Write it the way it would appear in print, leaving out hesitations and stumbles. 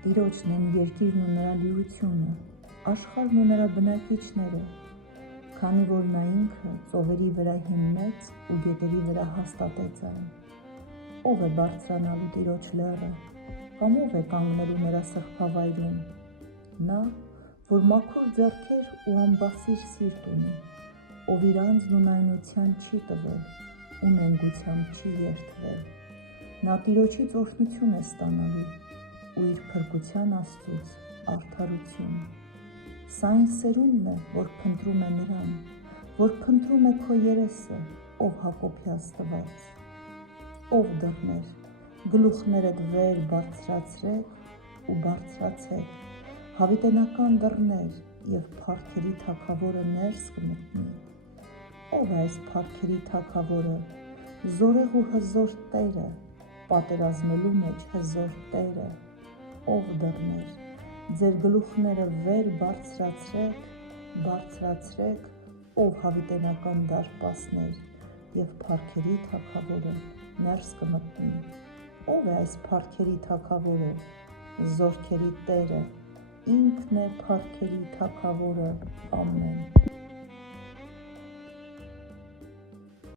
Տիրոջն են երկիրն ու նրա լիությունը, աշխարհն ու նրա բնակիչները, քանի որ նա ինքը ծովերի վրա հիմնեց ու գետերի վրա հաստատեց այն։ Ո՞վ է բարձրանալու Տիրոջ լեռը, կամ ո՞վ է կանգնելու նրա սրբավայրում։ Նա, որ մաքուր ձեռքեր ու ամբասիր սիրտ ունի, ով իր անձն ու նայնության չի տվել ու նենգությամբ չի երդվել։ Նա Տիրոջից օրհնություն է ստանալու ու իր փրկության Աստծուց արդարություն։ Սա այն սերունդն է, որ փնտրում է Նրան, որ փնտրում է քո երեսը, ով Հակոբի Աստված։ Ով դռներ, գլուխներդ վեր բարձրացրեք ու բարձրացեք, հավիտենական դռներ, և փառքերի Թագավորը ներս կմտնի։ Ով է այս փառքերի Թագավորը, զորեղ ու հզոր Տերը, պատերազմելու մեջ հզոր Տերը։ Ով դռներ, ձեր գլուխները վեր բարձրացրեք, բարձրացրեք, ով հավիտենական դարպասներ, և փառքերի Թագավորը ներս կմտնի։ Ով է այս փառքերի Թագավորը, զորքերի Տերը, ինքն է փառքերի Թագավորը։ Ամեն։